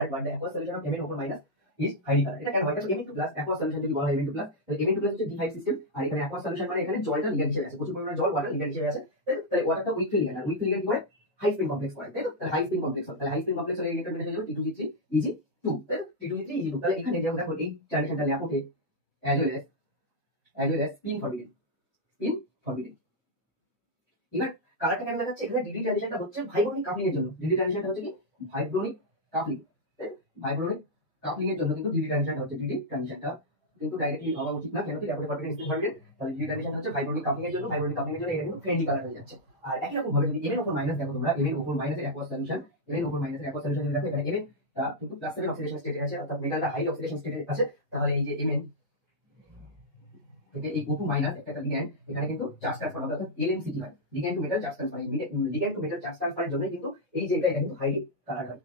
but the aqueous solution of Mn(O4 - is highly colored. এটা কেন হয়? এটা Mn2 plus aqueous solution যদি বলা হয় Mn2 plus, তাহলে Mn2 plus হচ্ছে D5 সিস্টেম, আর এখানে aqueous solution মানে এখানে জলটা লিগ্যান্ড হিসেবে আছে, প্রচুর পরিমাণে জল ওয়াটার লিগ্যান্ড হিসেবে আছে, তাহলে ওয়াটারটা উইক ফ্রি লিগ্যান্ড, আর উইক ফ্রি লিগ্যান্ড কি করে? হাই স্পিন কমপ্লেক্স করে, তাই তো? তাহলে হাই স্পিন কমপ্লেক্স হয়, তাহলে হাই স্পিন কমপ্লেক্স হলে ইলেকট্রন হয়ে যাবে T2G3 Eg2, তাই তো? T2G3 Eg2, তাহলে এখানে যেমন দেখো এই ট্রানজিশনটা ল্যাপ ওঠে as well as spin forbidden. এবার কালারটা কেন দেখাচ্ছে? এখানে ডিডি ট্রানজিশনটা হচ্ছে ভাইব্রোনিক কাপলিং এর জন্য, ডিডি ট্রানজিশনটা হচ্ছে কি ভাইব্রোনিক কাপলিং, ভাইব্রোনিক কাপলিং এর জন্য কিন্তু ডিডি ট্রানজিশনটা হচ্ছে, ডিডি ট্রানজিশনটা কিন্তু ডাইরেক্টলি হওয়া উচিত না, কেন কি ল্যাপটে ফরবিডেন স্পিন ফরবিডেন, তাহলে ডিডি ট্রানজিশনটা হচ্ছে ভাইব্রোনিক কাপলিং এর জন্য, ভাইব্রোনিক কাপলিং এর জন্য এটা কিন্তু ফ্রেন্ডলি কালার হয়ে যাচ্ছে। আর একই রকম ভাবে যদি Mn(O4 - দেখো তোমরা, Mn(O4 - এর অ্যাকোয়াস সলিউশন, Mn(O4 - এর অ্যাকোয়াস সলিউশন যদি দেখো, এখানে Mn টা কিন্তু +7 অক্সিডেশন স্টেটে আছে, অর্থাৎ মেটালটা হাই অক্সিডেশন স্টেটে আছে, তাহলে এই যে Mn থেকে এই O2 মাইনাস একটা লিগ্যান্ড এখানে কিন্তু চার্জ ট্রান্সফার হবে, অর্থাৎ LMCT হয়, ligand to metal charge transfer, ligand to metal charge ট্রান্সফারের জন্য কিন্তু এই যে এটা কিন্তু হাইলি কালার হয়।